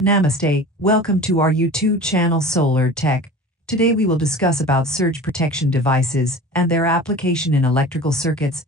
Namaste, welcome to our YouTube channel Solar Tech. Today we will discuss about surge protection devices and their application in electrical circuits.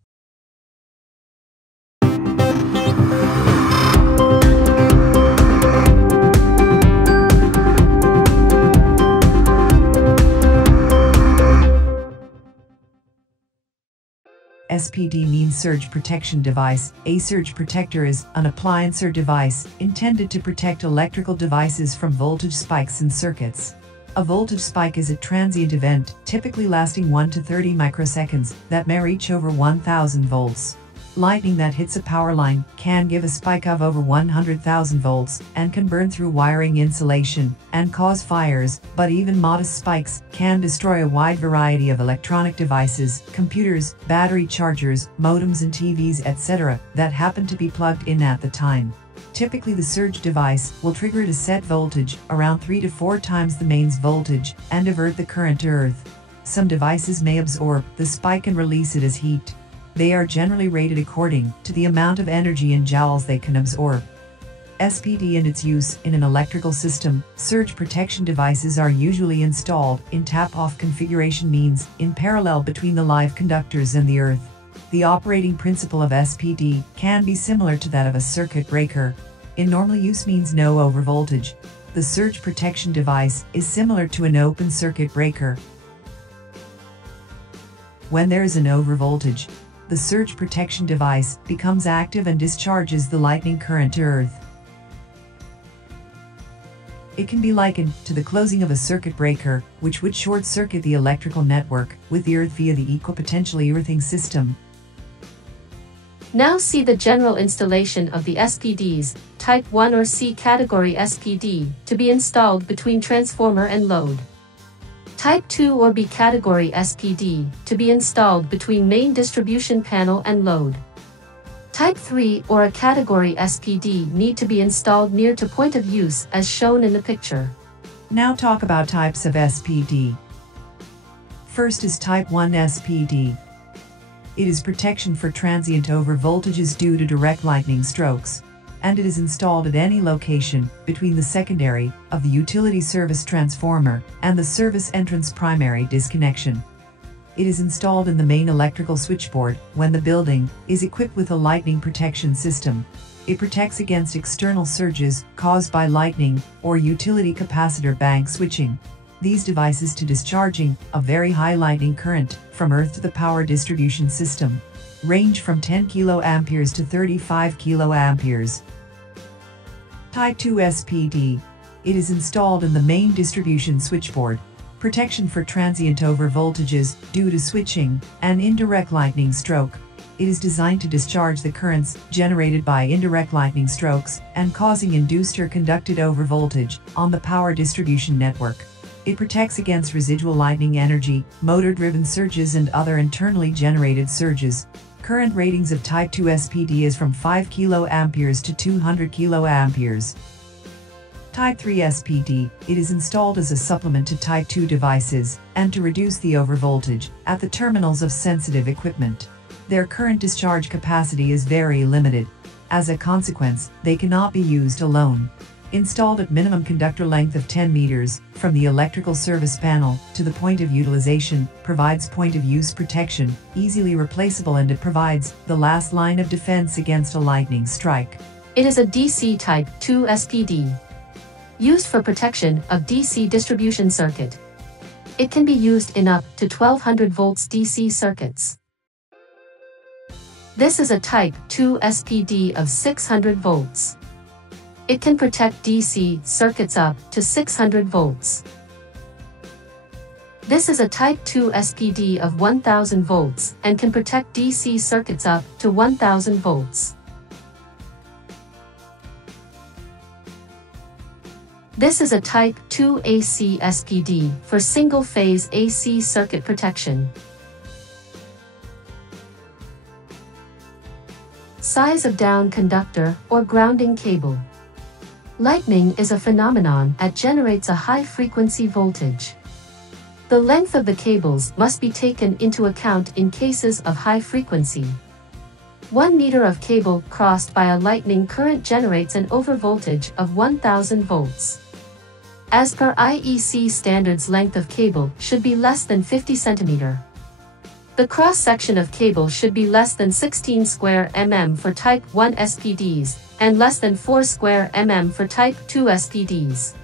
SPD means surge protection device. A surge protector is an appliance or device intended to protect electrical devices from voltage spikes in circuits. A voltage spike is a transient event, typically lasting 1 to 30 microseconds, that may reach over 1000 volts. Lightning that hits a power line can give a spike of over 100,000 volts and can burn through wiring insulation and cause fires, but even modest spikes can destroy a wide variety of electronic devices, computers, battery chargers, modems and TVs, etc. that happen to be plugged in at the time. Typically the surge device will trigger at a set voltage, around 3 to 4 times the mains voltage, and divert the current to earth. Some devices may absorb the spike and release it as heat. They are generally rated according to the amount of energy in joules they can absorb. SPD and its use in an electrical system. Surge protection devices are usually installed in tap-off configuration, means in parallel between the live conductors and the earth. The operating principle of SPD can be similar to that of a circuit breaker. In normal use means no overvoltage. The surge protection device is similar to an open circuit breaker. When there is an overvoltage, the surge protection device becomes active and discharges the lightning current to earth. It can be likened to the closing of a circuit breaker, which would short-circuit the electrical network with the earth via the equipotential earthing system. Now see the general installation of the SPDs, Type 1 or C category SPD, to be installed between transformer and load. Type 2 or B category SPD, to be installed between main distribution panel and load. Type 3 or A category SPD need to be installed near to point of use as shown in the picture. Now talk about types of SPD. First is Type 1 SPD. It is protection for transient overvoltages due to direct lightning strokes, and it is installed at any location between the secondary of the utility service transformer and the service entrance primary disconnection. It is installed in the main electrical switchboard when the building is equipped with a lightning protection system. It protects against external surges caused by lightning or utility capacitor bank switching these devices to discharging a very high lightning current from earth to the power distribution system, range from 10 kA to 35 kA. Type 2 SPD. It is installed in the main distribution switchboard. Protection for transient overvoltages due to switching and indirect lightning stroke. It is designed to discharge the currents generated by indirect lightning strokes and causing induced or conducted overvoltage on the power distribution network. It protects against residual lightning energy, motor-driven surges and other internally generated surges. Current ratings of Type 2 SPD is from 5 kA to 200 kA. Type 3 SPD. It is installed as a supplement to Type 2 devices and to reduce the overvoltage at the terminals of sensitive equipment. Their current discharge capacity is very limited. As a consequence, they cannot be used alone. Installed at minimum conductor length of 10 meters from the electrical service panel to the point of utilization, provides point of use protection, easily replaceable, and it provides the last line of defense against a lightning strike. It is a DC Type 2 SPD, used for protection of DC distribution circuit. It can be used in up to 1200 volts DC circuits. This is a Type 2 SPD of 600 volts. It can protect DC circuits up to 600 volts. This is a Type 2 SPD of 1000 volts and can protect DC circuits up to 1000 volts. This is a Type 2 AC SPD for single-phase AC circuit protection. Size of down conductor or grounding cable. Lightning is a phenomenon that generates a high-frequency voltage. The length of the cables must be taken into account in cases of high frequency. 1 meter of cable crossed by a lightning current generates an overvoltage of 1000 volts. As per IEC standards, length of cable should be less than 50 cm. The cross-section of cable should be less than 16 square mm for Type 1 SPDs, and less than 4 square mm for Type 2 SPDs.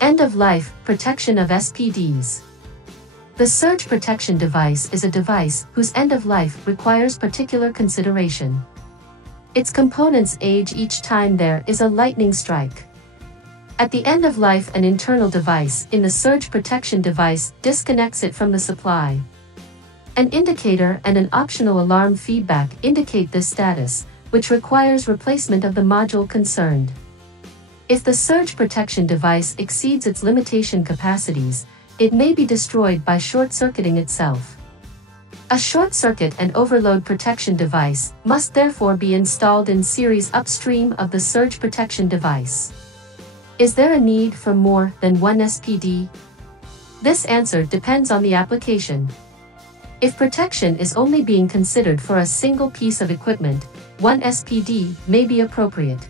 End-of-life protection of SPDs. The surge protection device is a device whose end-of-life requires particular consideration. Its components age each time there is a lightning strike. At the end of life, an internal device in the surge protection device disconnects it from the supply. An indicator and an optional alarm feedback indicate this status, which requires replacement of the module concerned. If the surge protection device exceeds its limitation capacities, it may be destroyed by short-circuiting itself. A short-circuit and overload protection device must therefore be installed in series upstream of the surge protection device. Is there a need for more than one SPD? This answer depends on the application. If protection is only being considered for a single piece of equipment, one SPD may be appropriate.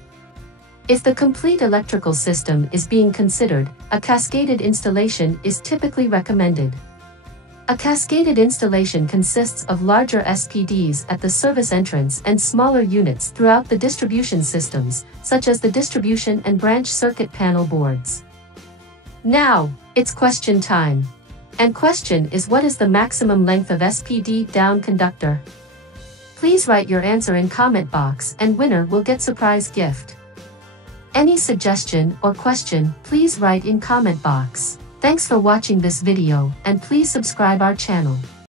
If the complete electrical system is being considered, a cascaded installation is typically recommended. A cascaded installation consists of larger SPDs at the service entrance and smaller units throughout the distribution systems, such as the distribution and branch circuit panel boards. Now, it's question time. And question is, what is the maximum length of SPD down conductor? Please write your answer in comment box and winner will get surprise gift. Any suggestion or question, please write in comment box. Thanks for watching this video and please subscribe our channel.